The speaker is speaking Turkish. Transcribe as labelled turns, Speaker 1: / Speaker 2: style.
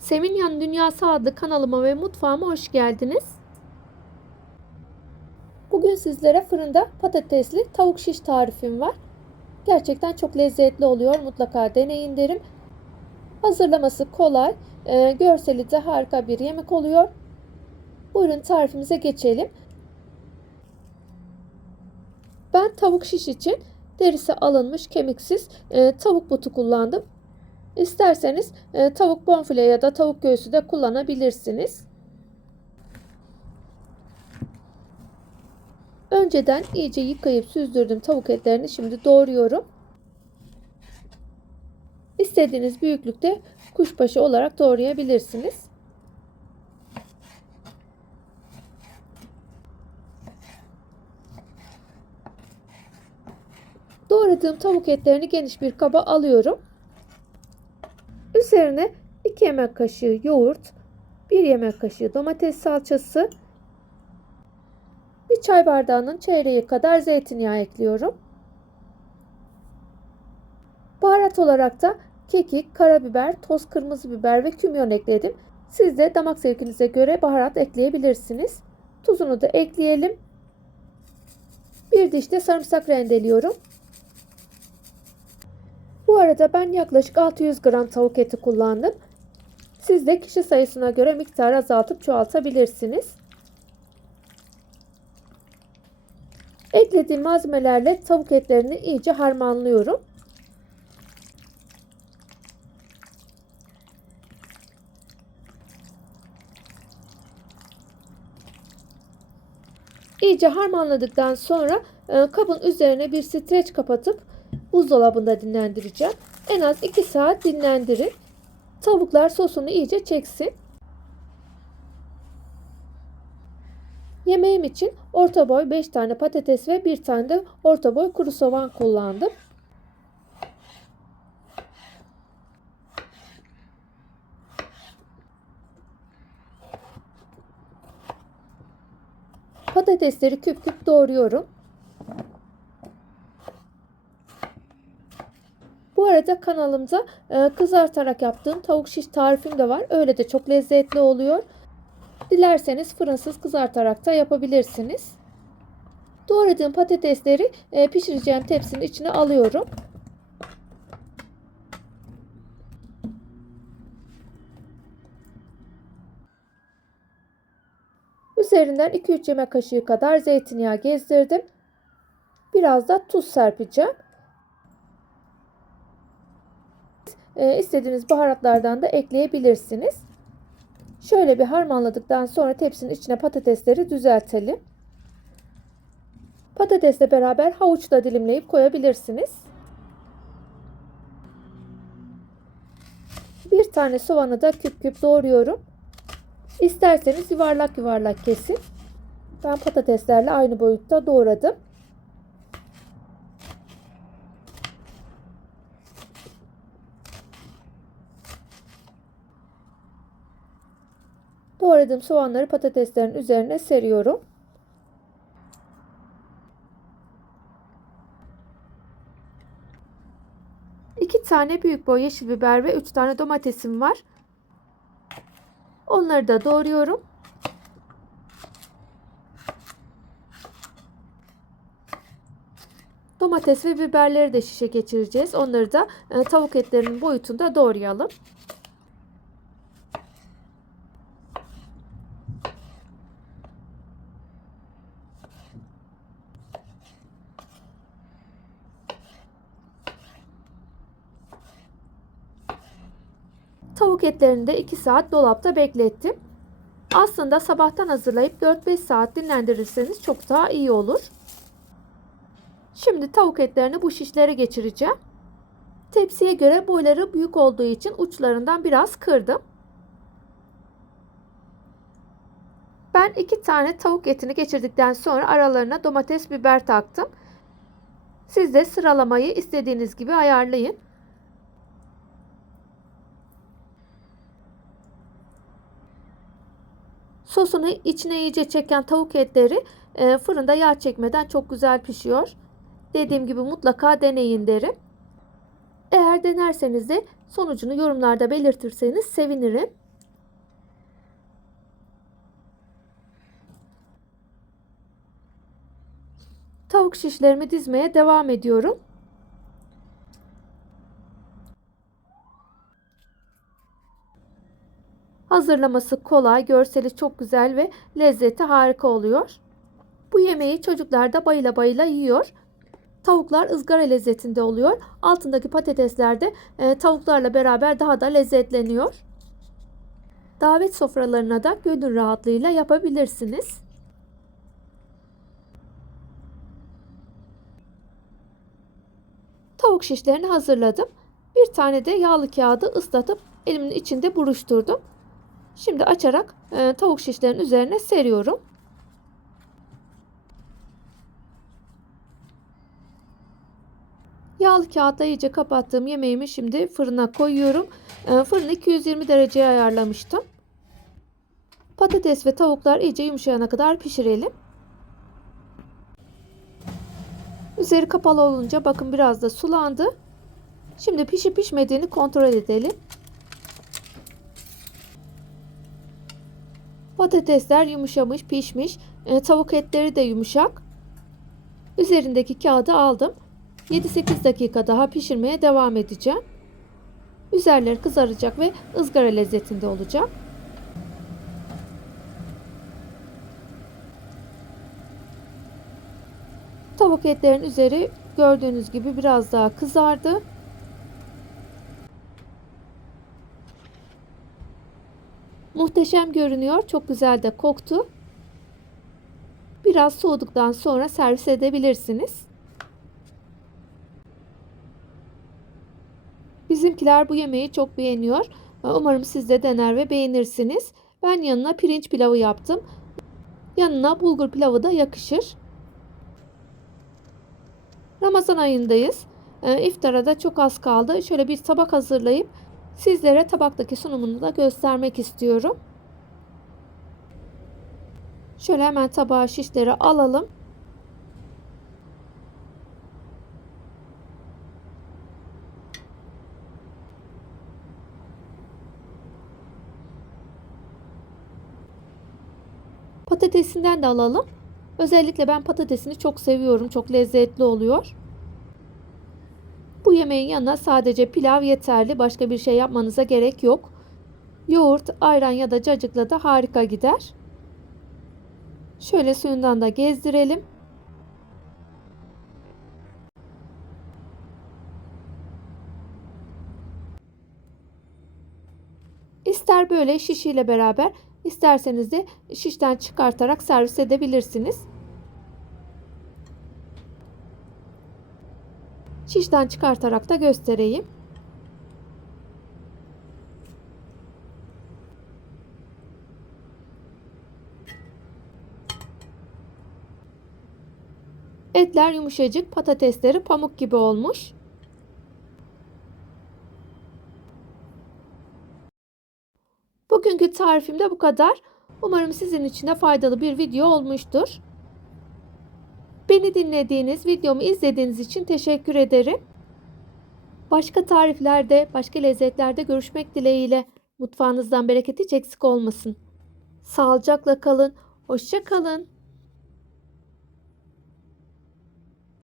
Speaker 1: Sevinyan Dünyası adlı kanalıma ve mutfağıma hoş geldiniz. Bugün sizlere fırında patatesli tavuk şiş tarifim var. Gerçekten çok lezzetli oluyor. Mutlaka deneyin derim. Hazırlaması kolay, e, görseli de harika bir yemek oluyor. Buyurun tarifimize geçelim. Ben tavuk şiş için derisi alınmış kemiksiz e, tavuk butu kullandım. İsterseniz e, tavuk bonfile ya da tavuk göğsü de kullanabilirsiniz. Önceden iyice yıkayıp süzdürdüm tavuk etlerini şimdi doğruyorum. İstediğiniz büyüklükte kuşbaşı olarak doğrayabilirsiniz. Doğradığım tavuk etlerini geniş bir kaba alıyorum. Üzerine 2 yemek kaşığı yoğurt, 1 yemek kaşığı domates salçası, bir çay bardağının çeyreği kadar zeytinyağı ekliyorum. Baharat olarak da kekik, karabiber, toz kırmızı biber ve kimyon ekledim. Siz de damak zevkinize göre baharat ekleyebilirsiniz. Tuzunu da ekleyelim. Bir diş de sarımsak rendeliyorum. Bu arada ben yaklaşık 600 gram tavuk eti kullandım. Siz de kişi sayısına göre miktarı azaltıp çoğaltabilirsiniz. Eklediğim malzemelerle tavuk etlerini iyice harmanlıyorum. İyice harmanladıktan sonra e, kabın üzerine bir streç kapatıp buzdolabında dinlendireceğim. En az 2 saat dinlendirin. Tavuklar sosunu iyice çeksin. Yemeğim için orta boy 5 tane patates ve 1 tane de orta boy kuru soğan kullandım. Patatesleri küp küp doğruyorum. Arada kanalımda e, kızartarak yaptığım tavuk şiş tarifim de var. Öyle de çok lezzetli oluyor. Dilerseniz fırınsız kızartarak da yapabilirsiniz. Doğradığım patatesleri e, pişireceğim tepsinin içine alıyorum. Üzerinden 2-3 yemek kaşığı kadar zeytinyağı gezdirdim. Biraz da tuz serpeceğim. E, istediğiniz baharatlardan da ekleyebilirsiniz. Şöyle bir harmanladıktan sonra tepsinin içine patatesleri düzeltelim. Patatesle beraber havuç da dilimleyip koyabilirsiniz. Bir tane soğanı da küp küp doğruyorum. İsterseniz yuvarlak yuvarlak kesin. Ben patateslerle aynı boyutta doğradım. Doğradığım soğanları patateslerin üzerine seriyorum. İki tane büyük boy yeşil biber ve üç tane domatesim var. Onları da doğruyorum. Domates ve biberleri de şişe geçireceğiz. Onları da e, tavuk etlerinin boyutunda doğrayalım. Tavuk etlerini de 2 saat dolapta beklettim. Aslında sabahtan hazırlayıp 4-5 saat dinlendirirseniz çok daha iyi olur. Şimdi tavuk etlerini bu şişlere geçireceğim. Tepsiye göre boyları büyük olduğu için uçlarından biraz kırdım. Ben iki tane tavuk etini geçirdikten sonra aralarına domates biber taktım. Siz de sıralamayı istediğiniz gibi ayarlayın. Sosunu içine iyice çeken tavuk etleri e, fırında yağ çekmeden çok güzel pişiyor. Dediğim gibi mutlaka deneyin derim. Eğer denerseniz de sonucunu yorumlarda belirtirseniz sevinirim. Tavuk şişlerimi dizmeye devam ediyorum. Hazırlaması kolay, görseli çok güzel ve lezzeti harika oluyor. Bu yemeği çocuklar da bayıla bayıla yiyor. Tavuklar ızgara lezzetinde oluyor. Altındaki patatesler de e, tavuklarla beraber daha da lezzetleniyor. Davet sofralarına da gönül rahatlığıyla yapabilirsiniz. Tavuk şişlerini hazırladım. Bir tane de yağlı kağıdı ıslatıp elimin içinde buruşturdum. Şimdi açarak e, tavuk şişlerin üzerine seriyorum. Yağlı kağıtla iyice kapattığım yemeğimi şimdi fırına koyuyorum. E, fırını 220 dereceye ayarlamıştım. Patates ve tavuklar iyice yumuşayana kadar pişirelim. Üzeri kapalı olunca bakın biraz da sulandı. Şimdi pişip pişmediğini kontrol edelim. Patatesler yumuşamış, pişmiş. E, tavuk etleri de yumuşak. Üzerindeki kağıdı aldım. 7-8 dakika daha pişirmeye devam edeceğim. Üzerleri kızaracak ve ızgara lezzetinde olacak. Tavuk etlerin üzeri gördüğünüz gibi biraz daha kızardı. Muhteşem görünüyor. Çok güzel de koktu. Biraz soğuduktan sonra servis edebilirsiniz. Bizimkiler bu yemeği çok beğeniyor. Umarım siz de dener ve beğenirsiniz. Ben yanına pirinç pilavı yaptım. Yanına bulgur pilavı da yakışır. Ramazan ayındayız. E, iftara da çok az kaldı. Şöyle bir tabak hazırlayıp sizlere tabaktaki sunumunu da göstermek istiyorum. Şöyle hemen tabağa şişleri alalım. Patatesinden de alalım. Özellikle ben patatesini çok seviyorum. Çok lezzetli oluyor. Yemeğin yanına sadece pilav yeterli. Başka bir şey yapmanıza gerek yok. Yoğurt, ayran ya da cacıkla da harika gider. Şöyle suyundan da gezdirelim. İster böyle şişiyle beraber isterseniz de şişten çıkartarak servis edebilirsiniz. Şişten çıkartarak da göstereyim. Etler yumuşacık, patatesleri pamuk gibi olmuş. Bugünkü tarifim de bu kadar. Umarım sizin için de faydalı bir video olmuştur. Beni dinlediğiniz, videomu izlediğiniz için teşekkür ederim. Başka tariflerde, başka lezzetlerde görüşmek dileğiyle. Mutfağınızdan bereket hiç eksik olmasın. Sağlıcakla kalın, hoşça kalın.